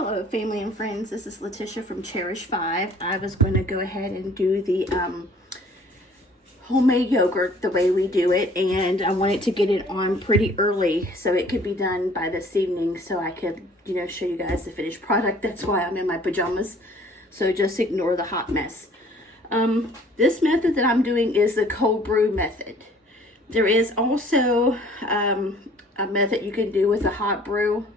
Hello, family and friends. This is Letitia from Cherish 5. I was going to go ahead and do the homemade yogurt the way we do it, and I wanted to get it on pretty early so it could be done by this evening so I could, show you guys the finished product. That's why I'm in my pajamas, so just ignore the hot mess. This method that I'm doing is the cold brew method. There is also a method you can do with a hot brew,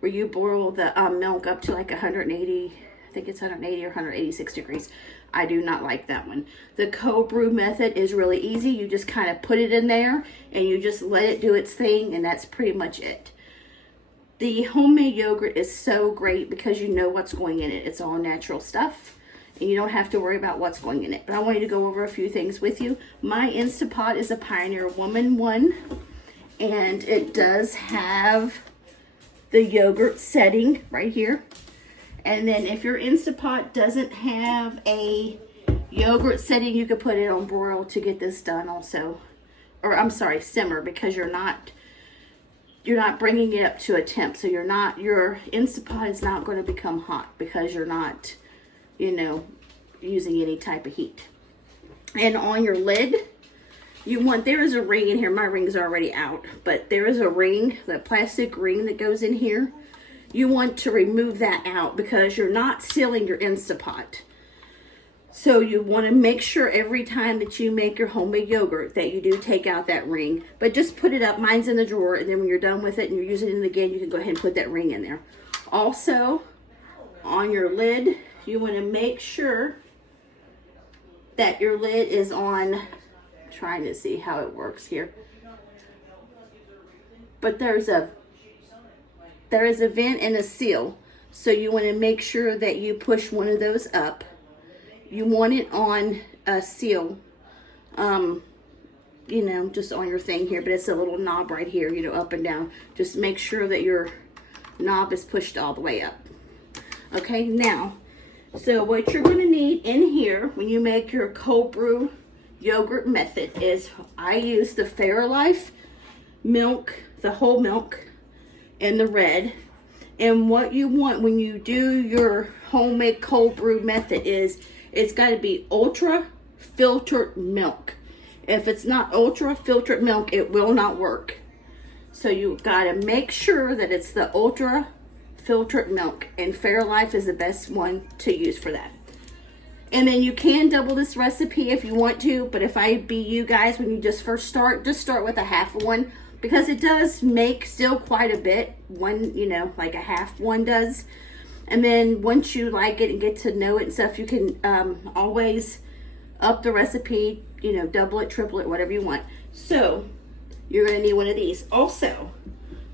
where you boil the milk up to like 180, I think it's 180 or 186 degrees. I do not like that one. The cold brew method is really easy. You just kind of put it in there and you just let it do its thing, and that's pretty much it. The homemade yogurt is so great because you know what's going in it. It's all natural stuff and you don't have to worry about what's going in it. But I wanted to go over a few things with you. My Instapot is a Pioneer Woman one, and it does have the yogurt setting right here. And then if your Instapot doesn't have a yogurt setting, you could put it on broil to get this done also. Or I'm sorry, simmer, because you're not bringing it up to a temp. So your Instapot is not going to become hot because you're not, using any type of heat. And on your lid, there is a ring in here. My ring's already out, but there is a ring, the plastic ring that goes in here. You want to remove that out because you're not sealing your Instapot. So you want to make sure every time that you make your homemade yogurt that you do take out that ring, but just put it up. Mine's in the drawer, and then when you're done with it and you're using it again, you can go ahead and put that ring in there. Also, on your lid, you want to make sure that your lid is on. Trying to see how it works here, but there is a vent and a seal, so you want to make sure that you push one of those up. You want it on a seal, just on your thing here, but it's a little knob right here, up and down. Just make sure that your knob is pushed all the way up. Okay, now, so what you're going to need in here when you make your cold brew yogurt method is, I use the Fairlife milk, the whole milk, and the red. And what you want when you do your homemade cold brew method is, it's got to be ultra filtered milk. If it's not ultra filtered milk, it will not work. So you got to make sure that it's the ultra filtered milk, and Fairlife is the best one to use for that. And then you can double this recipe if you want to, but if I be you guys, when you just first start, just start with a half one, because it does make still quite a bit. One, like a half one does. And then once you like it and get to know it and stuff, you can always up the recipe, double it, triple it, whatever you want. So you're going to need one of these. Also,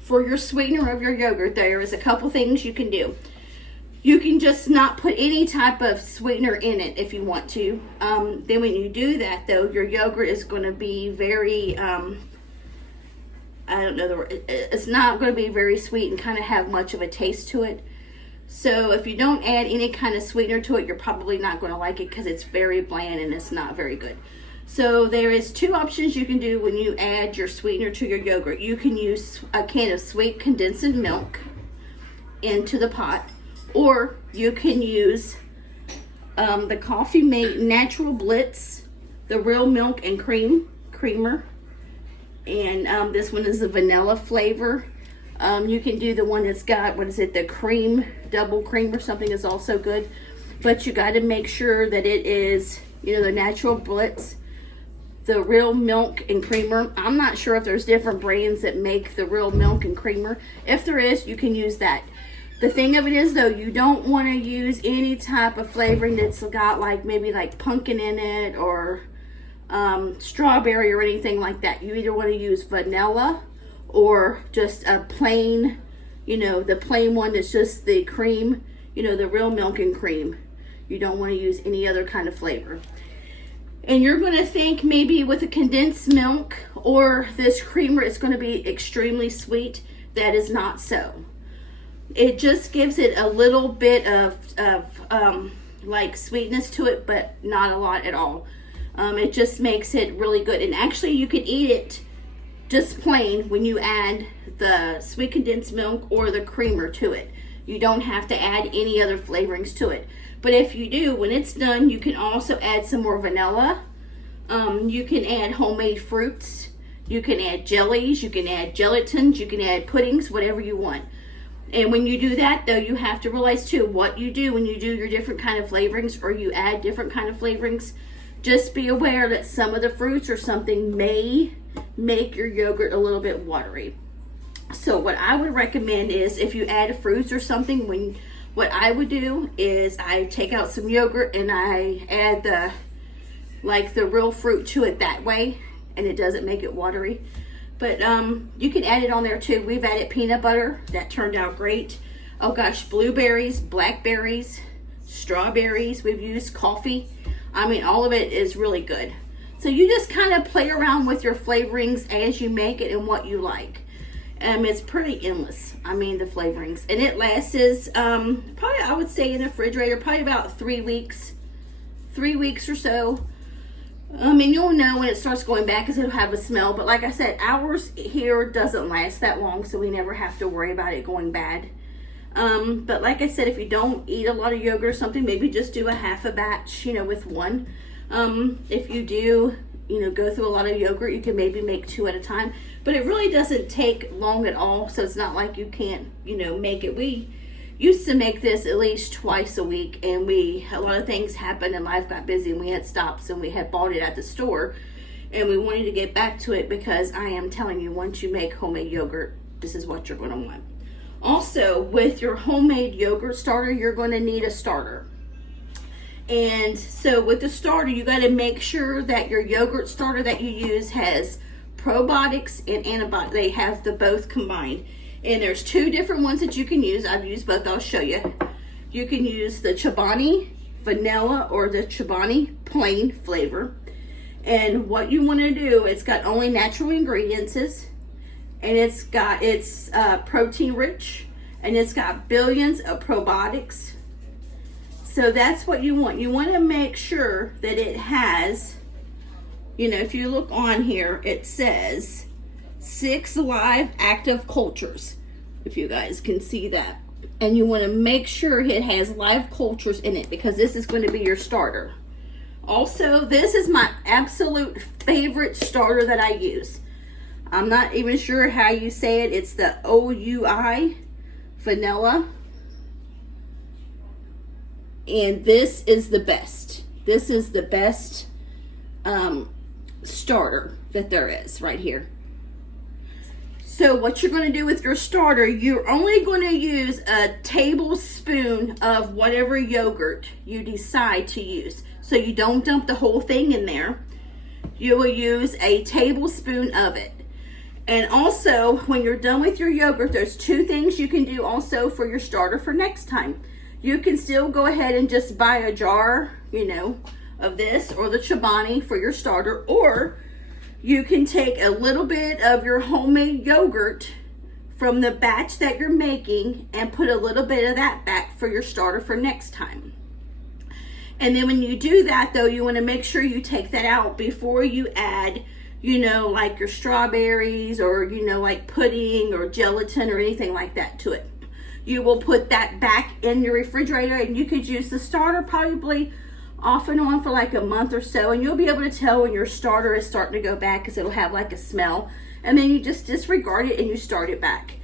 for your sweetener of your yogurt, there is a couple things you can do. You can just not put any type of sweetener in it if you want to. Then when you do that, though, your yogurt is going to be very, it's not going to be very sweet and kind of have much of a taste to it. So if you don't add any kind of sweetener to it, you're probably not going to like it because it's very bland and it's not very good. So there is two options you can do when you add your sweetener to your yogurt. You can use a can of sweet condensed milk into the pot, or you can use the Coffee Mate Natural Blitz, the real milk and creamer. And this one is the vanilla flavor. You can do the one that's got, the cream, double cream or something is also good. But you got to make sure that it is, the Natural Blitz, the real milk and creamer. I'm not sure if there's different brands that make the real milk and creamer. If there is, you can use that. The thing of it is, though, you don't want to use any type of flavoring that's got maybe pumpkin in it or strawberry or anything like that. You either want to use vanilla or just a plain, the plain one that's just the cream, the real milk and cream. You don't want to use any other kind of flavor. And you're going to think maybe with a condensed milk or this creamer, it's going to be extremely sweet. That is not so. It just gives it a little bit of sweetness to it, but not a lot at all. It just makes it really good. And actually, you could eat it just plain when you add the sweet condensed milk or the creamer to it. You don't have to add any other flavorings to it. But if you do, when it's done, you can also add some more vanilla. You can add homemade fruits. You can add jellies. You can add gelatins. You can add puddings, whatever you want. And when you do that, though, you have to realize, too, what you do when you do your different kind of flavorings or you add different kind of flavorings. Just be aware that some of the fruits or something may make your yogurt a little bit watery. So what I would recommend is if you add fruits or something, what I would do is I take out some yogurt and I add the real fruit to it that way, and it doesn't make it watery. But you can add it on there too. We've added peanut butter. That turned out great. Oh gosh, blueberries, blackberries, strawberries. We've used coffee. I mean, all of it is really good. So you just kind of play around with your flavorings as you make it and what you like. It's pretty endless. I mean, the flavorings. And it lasts, probably, I would say, in the refrigerator, probably about 3 weeks. 3 weeks or so. And you'll know when it starts going bad because it'll have a smell. But like I said, ours here doesn't last that long, so we never have to worry about it going bad. But like I said, if you don't eat a lot of yogurt or something, maybe just do a half a batch, with one. If you do, go through a lot of yogurt, you can maybe make 2 at a time. But it really doesn't take long at all, so it's not like you can't, make it. We used to make this at least twice a week, and a lot of things happened and life got busy and we had stops and we had bought it at the store, and we wanted to get back to it because I am telling you, once you make homemade yogurt, this is what you're going to want. Also, with your homemade yogurt starter, you're going to need a starter. And so with the starter, you got to make sure that your yogurt starter that you use has probiotics and antibiotics. They have the both combined. And there's 2 different ones that you can use. I've used both. I'll show you. You can use the Chobani vanilla or the Chobani plain flavor. And what you want to do, it's got only natural ingredients. And it's protein rich. And it's got billions of probiotics. So that's what you want. You want to make sure that it has, if you look on here, it says 6 live active cultures, if you guys can see that. And you want to make sure it has live cultures in it because this is going to be your starter. Also, this is my absolute favorite starter that I use. I'm not even sure how you say it. It's the OUI vanilla. And this is the best. This is the best starter that there is right here. So what you're going to do with your starter, you're only going to use a tablespoon of whatever yogurt you decide to use. So you don't dump the whole thing in there. You will use a tablespoon of it. And also, when you're done with your yogurt, there's 2 things you can do also for your starter for next time. You can still go ahead and just buy a jar, of this or the Chobani for your starter, or you can take a little bit of your homemade yogurt from the batch that you're making and put a little bit of that back for your starter for next time. And then when you do that, though, you want to make sure you take that out before you add, like your strawberries or, like pudding or gelatin or anything like that to it. You will put that back in your refrigerator, and you could use the starter probably off and on for like a month or so, and you'll be able to tell when your starter is starting to go bad because it'll have like a smell, and then you just disregard it and you start it back.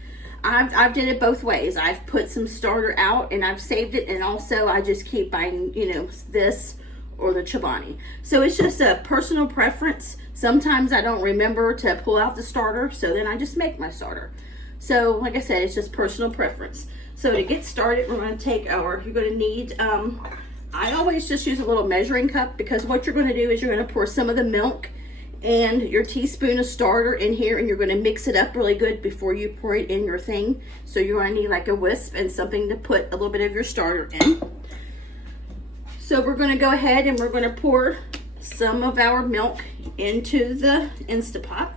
I've did it both ways. I've put some starter out and I've saved it, and also I just keep buying, this or the Chobani. So it's just a personal preference. Sometimes I don't remember to pull out the starter, so then I just make my starter. So like I said, it's just personal preference. So to get started, we're going to take you're going to need, I always just use a little measuring cup, because what you're going to do is you're going to pour some of the milk and your teaspoon of starter in here, and you're going to mix it up really good before you pour it in your thing. So you're going to need like a whisk and something to put a little bit of your starter in. So we're going to go ahead and we're going to pour some of our milk into the Instapot.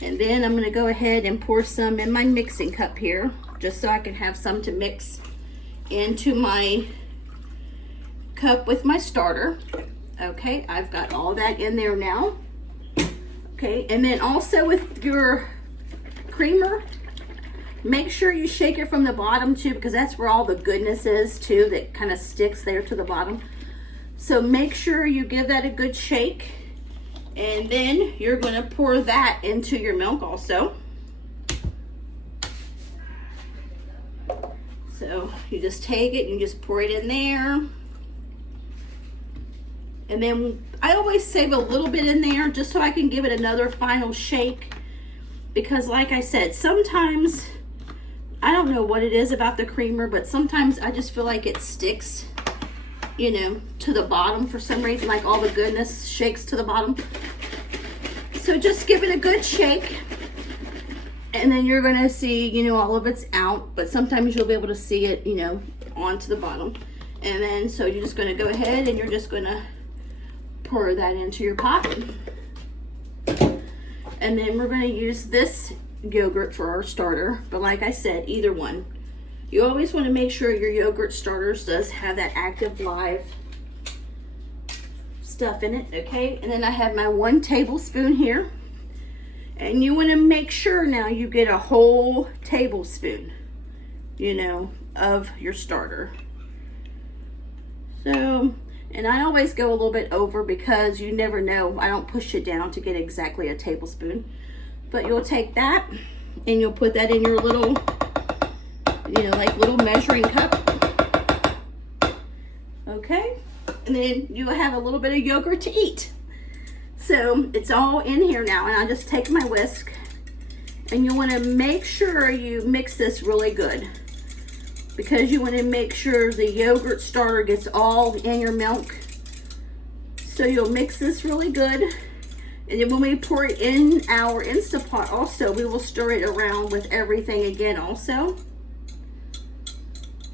And then I'm going to go ahead and pour some in my mixing cup here, just so I can have some to mix into my cup with my starter. Okay, I've got all that in there now. Okay, and then also with your creamer, Make sure you shake it from the bottom too, because that's where all the goodness is too, that kind of sticks there to the bottom. So make sure you give that a good shake, and then you're going to pour that into your milk also. So you just take it and you just pour it in there. And then I always save a little bit in there just so I can give it another final shake, because like I said, sometimes, I don't know what it is about the creamer, but sometimes I just feel like it sticks, you know, to the bottom for some reason, like all the goodness shakes to the bottom. So just give it a good shake, and then you're gonna see, you know, all of it's out, but sometimes you'll be able to see it, you know, onto the bottom. And then, so you're just gonna go ahead and you're just gonna pour that into your pot. And then we're gonna use this yogurt for our starter, but like I said, either one. You always want to make sure your yogurt starters does have that active live stuff in it, okay? And then I have my 1 tablespoon here, and you want to make sure now you get a whole tablespoon, you know, of your starter. So, and I always go a little bit over because you never know. I don't push it down to get exactly a tablespoon, but you'll take that and you'll put that in your little, you know, like little measuring cup. Okay, and then you have a little bit of yogurt to eat. So it's all in here now, and I just take my whisk, and you want to make sure you mix this really good, because you want to make sure the yogurt starter gets all in your milk. So you'll mix this really good, and then when we pour it in our Instapot also, we will stir it around with everything again also.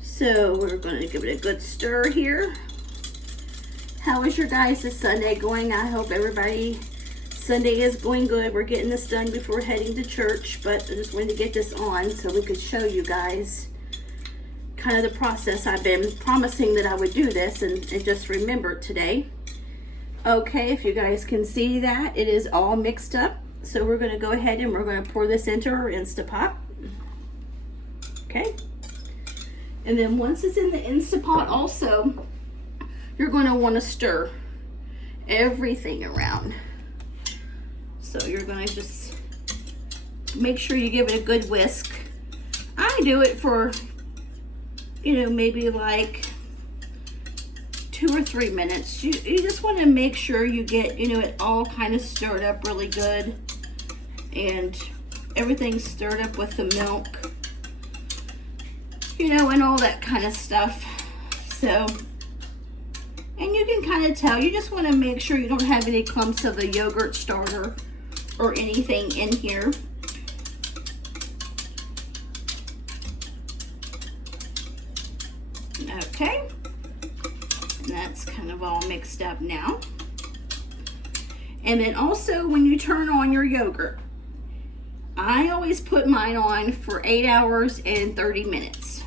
So we're going to give it a good stir here. How is your guys' Sunday going? I hope everybody Sunday is going good. We're getting this done before heading to church, but I just wanted to get this on so we could show you guys kind of the process. I've been promising that I would do this, and just remembered today. Okay, if you guys can see that, it is all mixed up. So we're going to go ahead and we're going to pour this into our Instapot. Okay. And then once it's in the Instapot also, you're going to want to stir everything around. So you're going to just make sure you give it a good whisk. I do it for, you know, maybe like 2 or 3 minutes. You just want to make sure you get, you know, it all kind of stirred up really good, and everything's stirred up with the milk, you know, and all that kind of stuff. So, and you can kind of tell, you just want to make sure you don't have any clumps of the yogurt starter or anything in here. Okay, and that's kind of all mixed up now. And then also, when you turn on your yogurt, I always put mine on for 8 hours and 30 minutes.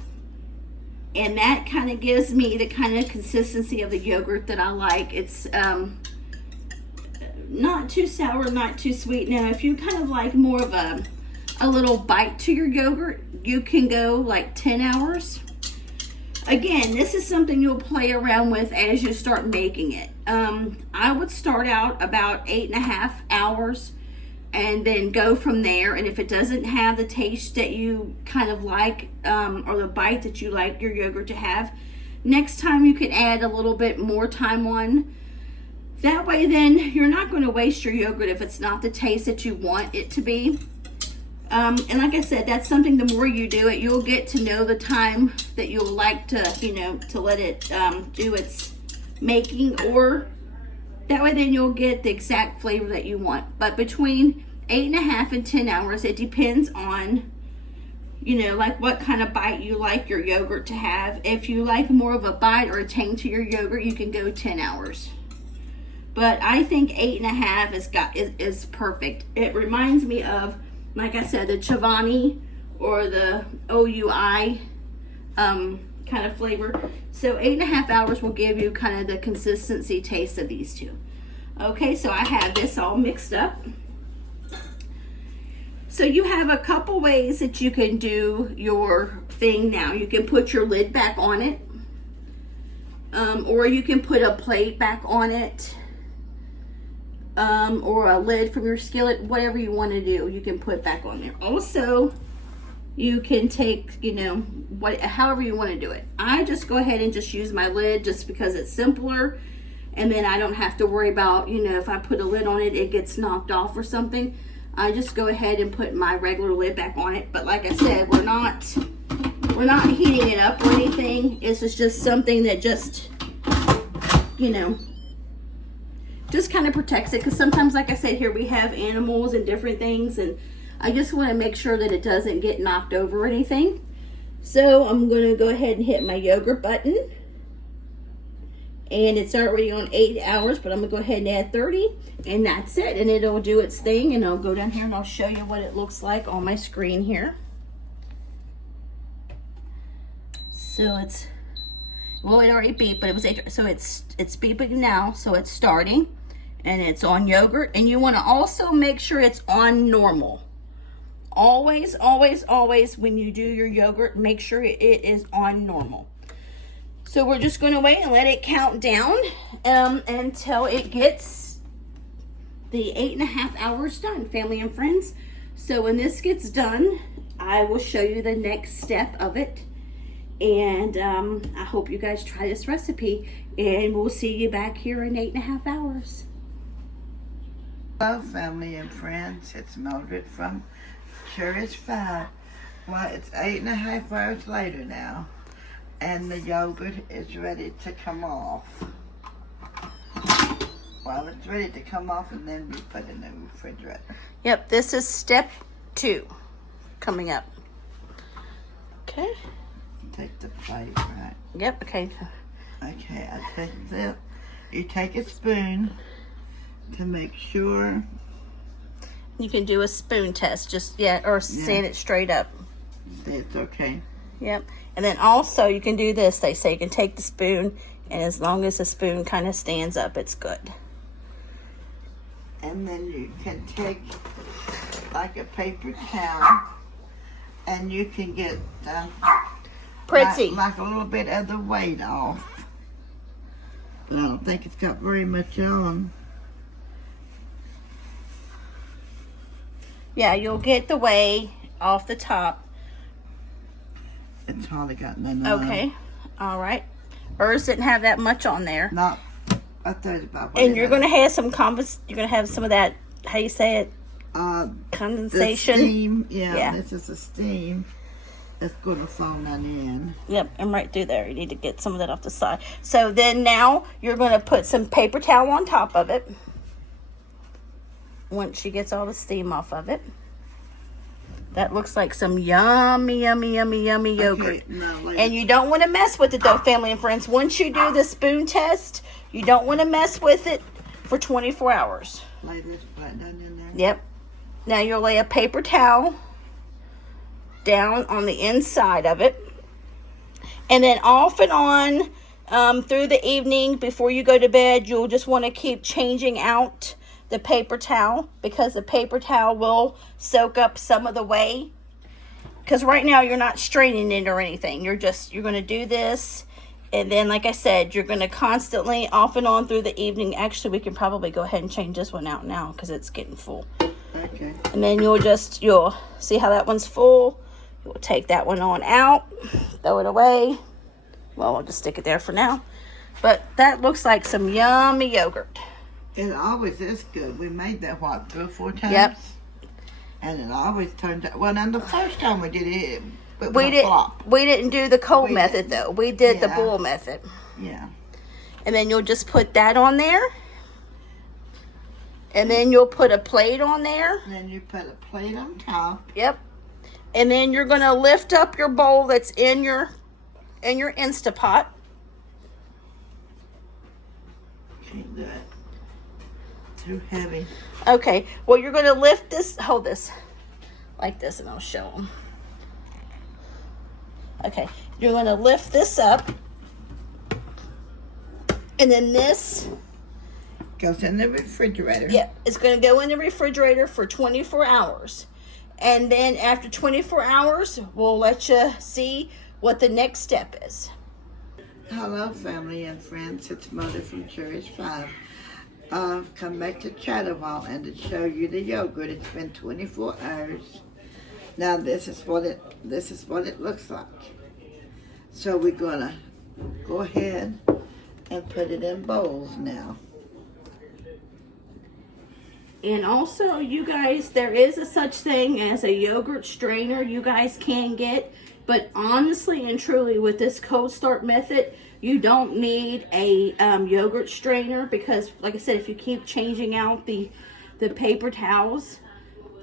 And that kind of gives me the kind of consistency of the yogurt that I like. It's not too sour, not too sweet. Now, if you kind of like more of a little bite to your yogurt, you can go like 10 hours. Again, this is something you'll play around with as you start making it. I would start out about 8.5 hours and then go from there. And if it doesn't have the taste that you kind of like, or the bite that you like your yogurt to have, next time you can add a little bit more time on. That way then you're not going to waste your yogurt if it's not the taste that you want it to be. And like I said, that's something, the more you do it, you'll get to know the time that you'll like to, you know, to let it do its making, or that way then you'll get the exact flavor that you want. But between 8.5 and 10 hours, it depends on, you know, like what kind of bite you like your yogurt to have. If you like more of a bite or a tang to your yogurt, you can go 10 hours. But I think 8.5 is perfect. It reminds me of, like I said, the Chivani or the OUI kind of flavor. So 8.5 hours will give you kind of the consistency taste of these two. Okay, so I have this all mixed up. So you have a couple ways that you can do your thing now. You can put your lid back on it, or you can put a plate back on it, or a lid from your skillet, whatever you want to do, you can put back on there. Also, you can take, however you want to do it. I just go ahead and just use my lid just because it's simpler, and then I don't have to worry about, if I put a lid on it, it gets knocked off or something. I just go ahead and put my regular lid back on it. But like I said, we're not heating it up or anything. This is just something that just, just kind of protects it. Because sometimes, like I said, here we have animals and different things, and I just want to make sure that it doesn't get knocked over or anything. So I'm going to go ahead and hit my yogurt button. And it's already on 8 hours, but I'm going to go ahead and add 30. And that's it. And it'll do its thing. And I'll go down here and I'll show you what it looks like on my screen here. So it's, well, it already beeped, but it was 8. So it's beeping now. So it's starting. And it's on yogurt. And you want to also make sure it's on normal. Always, always, always, when you do your yogurt, make sure it is on normal. So we're just going to wait and let it count down until it gets the 8.5 hours done, family and friends. So when this gets done, I will show you the next step of it. And I hope you guys try this recipe. And we'll see you back here in 8.5 hours. Hello, family and friends. It's Mildred from Cherished 5. Well, it's 8.5 hours later now. And the yogurt is ready to come off. Well, it's ready to come off and then we put it in the refrigerator. Yep, this is step 2 coming up. Okay. Take the plate, right? Yep, okay. Okay, I take the, you take a spoon to make sure. You can do a spoon test, or stand it straight up. It's okay. Yep. And then also you can do this. They say you can take the spoon, and as long as the spoon kind of stands up, it's good. And then you can take like a paper towel, and you can get Pretty. Like a little bit of the weight off. But I don't think it's got very much on. Yeah, you'll get the whey off the top. It's hardly got none on. Okay. All right. Hers didn't have that much on there. Not, I thought about. And you're going to have some you're going to have some of that, how you say it? Condensation. The steam. Yeah, this is the steam that's going to fall that in. Yep, and right through there. You need to get some of that off the side. So then now you're going to put some paper towel on top of it. Once she gets all the steam off of it. That looks like some yummy, yummy, yummy, yummy yogurt. Okay, and you don't want to mess with it though, family and friends. Once you do the spoon test, you don't want to mess with it for 24 hours. Lay this flat down in there. Yep. Now you'll lay a paper towel down on the inside of it. And then off and on through the evening before you go to bed, you'll just want to keep changing out the paper towel, because the paper towel will soak up some of the whey. Because right now you're not straining it or anything. You're going to do this, and then like I said, you're going to constantly off and on through the evening. Actually, we can probably go ahead and change this one out now because it's getting full. Okay. And then you'll see how that one's full. You'll take that one on out, throw it away. Well, I'll just stick it there for now. But that looks like some yummy yogurt. It always is good. We made that, 3 or 4 times? Yep. And it always turned out, well, then the first time we did it, We didn't do the cold method, though. We did the boil method. Yeah. And then you'll just put that on there. And then you'll put a plate on there. And then you put a plate on top. Yep. And then you're going to lift up your bowl that's in your Instapot. Can't do it. Too heavy. Okay, well, you're going to lift this, hold this like this, and I'll show them. Okay, you're going to lift this up, and then this Goes in the refrigerator. it's going to go in the refrigerator for 24 hours. And then after 24 hours, we'll let you see what the next step is. Hello, family and friends. It's Mildred from Cherished 5. Come back to chat a while and to show you the yogurt. It's been 24 hours. Now this is what it looks like. So we're gonna go ahead and put it in bowls now. And also, you guys, there is a such thing as a yogurt strainer you guys can get. But honestly and truly, with this cold start method, you don't need a yogurt strainer because, like I said, if you keep changing out the paper towels,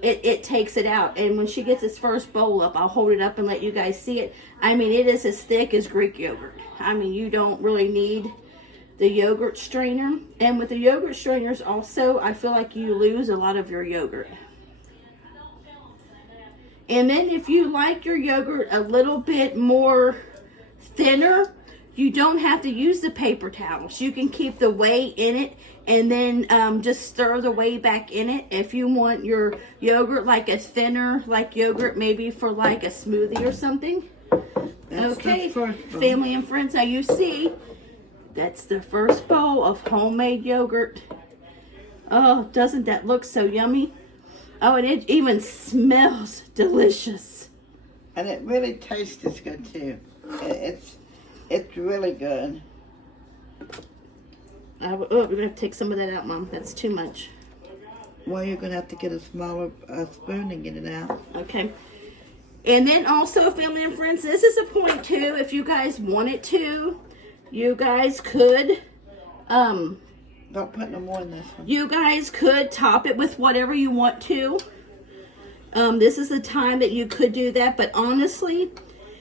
it takes it out. And when she gets this first bowl up, I'll hold it up and let you guys see it. I mean, it is as thick as Greek yogurt. I mean, you don't really need the yogurt strainer. And with the yogurt strainers also, I feel like you lose a lot of your yogurt. And then if you like your yogurt a little bit more thinner, you don't have to use the paper towels. You can keep the whey in it and then just stir the whey back in it. If you want your yogurt like a thinner, like yogurt maybe for like a smoothie or something. That's okay, the first bowl. Family and friends, now you see, that's the first bowl of homemade yogurt. Oh, doesn't that look so yummy? Oh, and it even smells delicious. And it really tastes good too. It's really good. We're going to have to take some of that out, Mom. That's too much. Well, you're going to have to get a smaller spoon and get it out. Okay. And then also, family and friends, this is a point too. If you guys wanted to, you guys could... Don't put no more in this one. You guys could top it with whatever you want to. This is the time that you could do that. But honestly,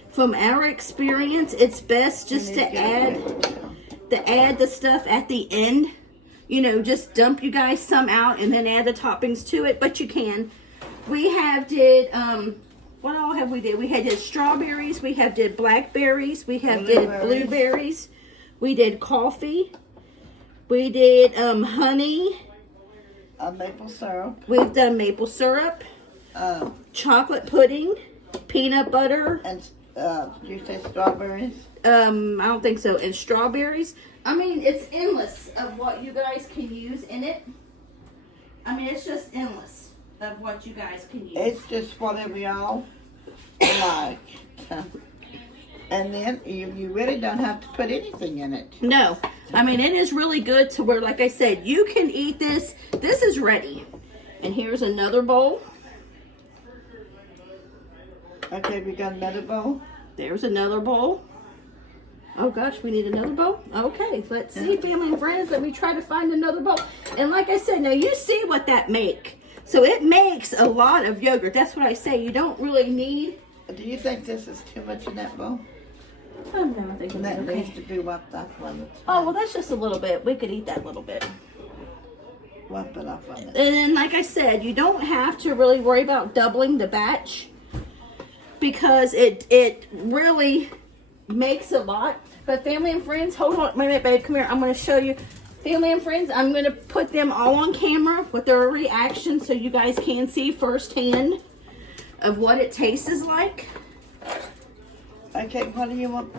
from our experience, it's best just to add the stuff at the end. You know, just dump you guys some out and then add the toppings to it. But you can. We have did, what all have we did? We had did strawberries. We have did blackberries. We have did blueberries. We did coffee. We did honey. Maple syrup. We've done maple syrup. Chocolate pudding. Peanut butter. And did you say strawberries? I don't think so. And strawberries. I mean, it's endless of what you guys can use in it. I mean, it's just endless of what you guys can use. It's just whatever y'all like. And then you really don't have to put anything in it. No. I mean, it is really good to where, like I said, you can eat this. This is ready. And here's another bowl. Okay, we got another bowl. There's another bowl. Oh, gosh, we need another bowl? Okay, let's see, family and friends. Let me try to find another bowl. And like I said, now you see what that makes. So it makes a lot of yogurt. That's what I say. You don't really need... Do you think this is too much in that bowl? Oh, no, I think And that it's okay. needs to be wiped off on it. Oh, well, that's just a little bit. We could eat that little bit. Wipe it off on it. And then, like I said, you don't have to really worry about doubling the batch because it really makes a lot. But family and friends, hold on. Wait a minute, babe. Come here. I'm going to show you. Family and friends, I'm going to put them all on camera with their reaction so you guys can see firsthand of what it tastes like. Okay, what do you want?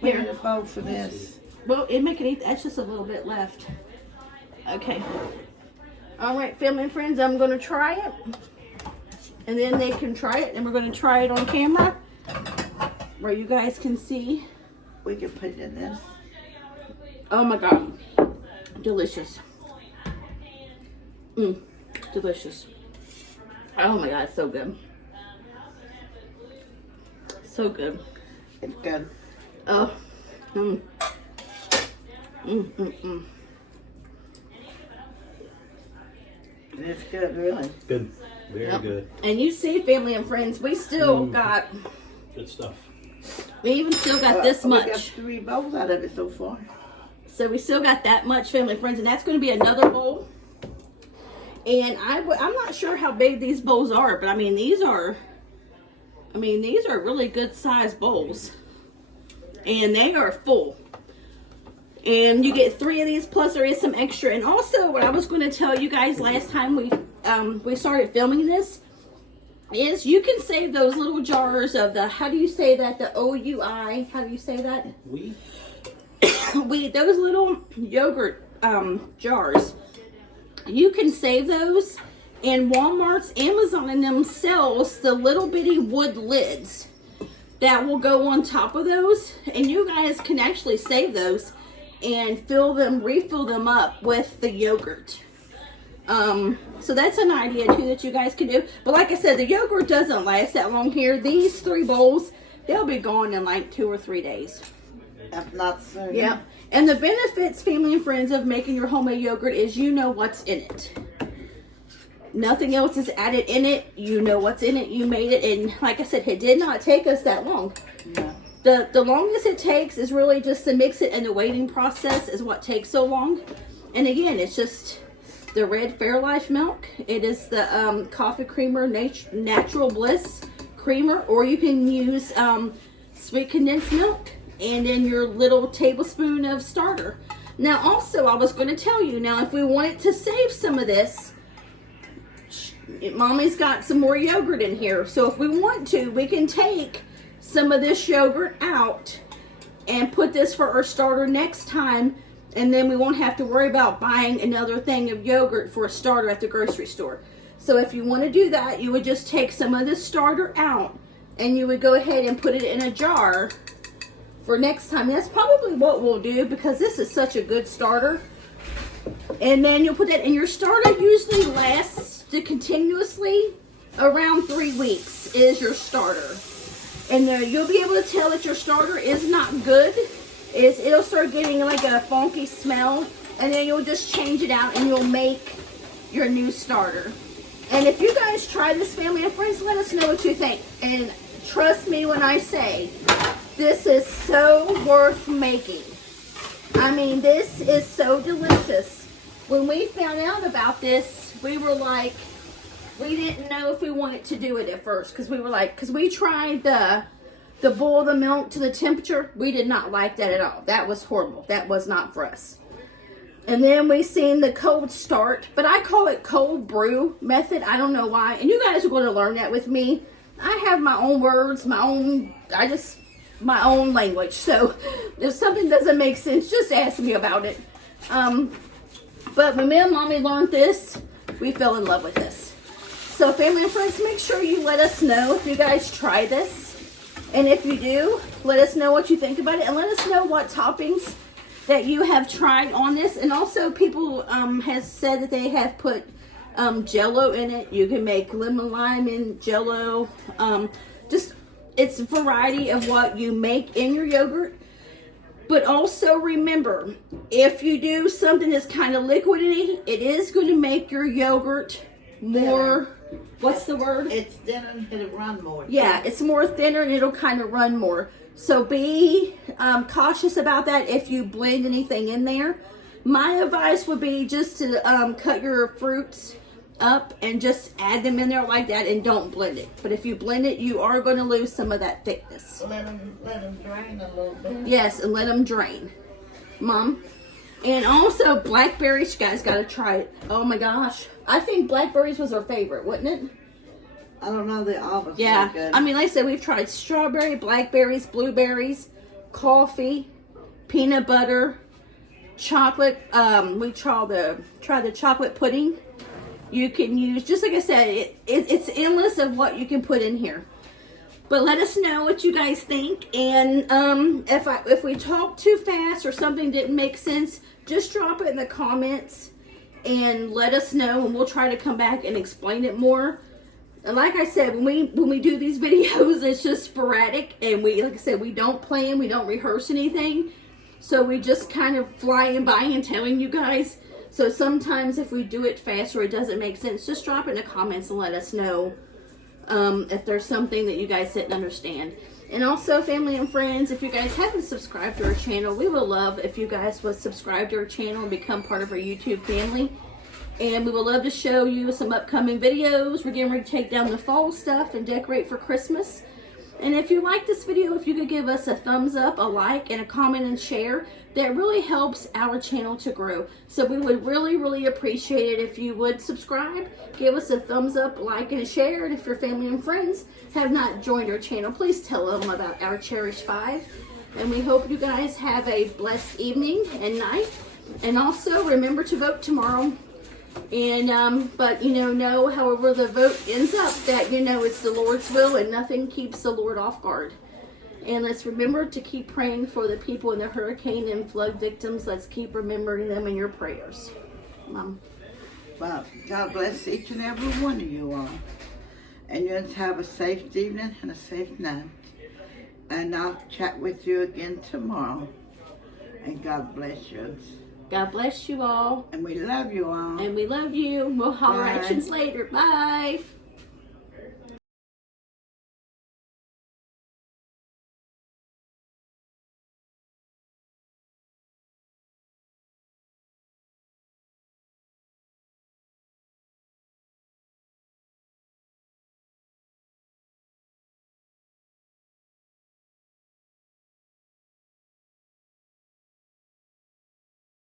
We Here. need a bowl for this. Well, it make it eat. That's just a little bit left. Okay. All right, family and friends, I'm going to try it. And then they can try it. And we're going to try it on camera where you guys can see. We can put it in this. Oh, my God. Delicious. Delicious. Oh, my God. It's so good. So good. It's good. Oh. It's good, really. Good. Very good. And you see, family and friends, we still got, Good stuff. we even still got this We got much. 3 bowls out of it so far. So we still got that much, family and friends, and that's going to be another bowl. And I'm not sure how big these bowls are, but I mean, these are really good sized bowls. And they are full. And you get 3 of these, plus there is some extra. And also, what I was going to tell you guys last time we started filming this, is you can save those little jars of the, how do you say that? The OUI, how do you say that? Those little yogurt jars. You can save those. And Walmart's, Amazon, and them sells the little bitty wood lids that will go on top of those, and you guys can actually save those and refill them up with the yogurt. So that's an idea too that you guys can do. But like I said, the yogurt doesn't last that long here. These 3 bowls, they'll be gone in like 2 or 3 days. If not soon. Yeah. And the benefits, family and friends, of making your homemade yogurt is you know what's in it. Nothing else is added in it. You know what's in it. You made it. And like I said, it did not take us that long. No. The longest it takes is really just to mix it, and the waiting process is what takes so long. And again, it's just the red Fairlife milk. It is the coffee creamer natural bliss creamer, or you can use sweet condensed milk and then your little tablespoon of starter. Now also, I was going to tell you, now if we wanted to save some of this, Mommy's got some more yogurt in here. So if we want to, we can take some of this yogurt out and put this for our starter next time. And then we won't have to worry about buying another thing of yogurt for a starter at the grocery store. So if you want to do that, you would just take some of this starter out and you would go ahead and put it in a jar for next time. That's probably what we'll do, because this is such a good starter. And then you'll put that in. Your starter usually lasts continuously around 3 weeks is your starter. And you'll be able to tell that your starter is not good. It'll start getting like a funky smell, and then you'll just change it out and you'll make your new starter. And if you guys try this, family and friends, let us know what you think. And trust me when I say, this is so worth making. I mean, this is so delicious. When we found out about this, we were like, we didn't know if we wanted to do it at first, because we were like, because we tried the boil the milk to the temperature. We did not like that at all. That was horrible. That was not for us. And then we seen the cold start, but I call it cold brew method. I don't know why. And you guys are going to learn that with me. I have my own words, my own language. So if something doesn't make sense, just ask me about it. But when me and Mommy learned this, we fell in love with this. So family and friends, make sure you let us know if you guys try this. And if you do, let us know what you think about it. And let us know what toppings that you have tried on this. And also, people has said that they have put Jell-O in it. You can make lemon lime in Jell-O. It's a variety of what you make in your yogurt. But also remember, if you do something that's kind of liquidy, it is going to make your yogurt more, what's the word? It's thinner and it'll run more. Yeah, it's more thinner and it'll kind of run more. So be cautious about that if you blend anything in there. My advice would be just to cut your fruits up and just add them in there like that, and don't blend it. But if you blend it, you are going to lose some of that thickness. Let them drain a little bit. Yes, and let them drain, Mom. And also blackberries, you guys got to try it. Oh my gosh, I think blackberries was our favorite, wasn't it? I don't know, they all was Yeah, good. I mean, like I said, we've tried strawberry, blackberries, blueberries, coffee, peanut butter, chocolate. We tried the chocolate pudding. You can use, just like I said, it's endless of what you can put in here. But let us know what you guys think. And if we talk too fast or something didn't make sense, just drop it in the comments and let us know, and we'll try to come back and explain it more. And like I said, when we do these videos, it's just sporadic, and like I said, we don't plan, we don't rehearse anything. So we just kind of flying by and telling you guys. So sometimes if we do it fast or it doesn't make sense, just drop it in the comments and let us know if there's something that you guys didn't understand. And also, family and friends, if you guys haven't subscribed to our channel, we would love if you guys would subscribe to our channel and become part of our YouTube family. And we would love to show you some upcoming videos. We're getting ready to take down the fall stuff and decorate for Christmas. And if you like this video, if you could give us a thumbs up, a like, and a comment and share, that really helps our channel to grow. So we would really, really appreciate it if you would subscribe, give us a thumbs up, like, and share. And if your family and friends have not joined our channel, please tell them about Our Cherished 5. And we hope you guys have a blessed evening and night. And also remember to vote tomorrow. And but know however the vote ends up, that it's the Lord's will and nothing keeps the Lord off guard. And let's remember to keep praying for the people in the hurricane and flood victims. Let's keep remembering them in your prayers. Mom. Well, God bless each and every one of you all. And you just have a safe evening and a safe night. And I'll chat with you again tomorrow. And God bless you. God bless you all. And we love you all. And we love you. We'll holler Bye. at you later. Bye.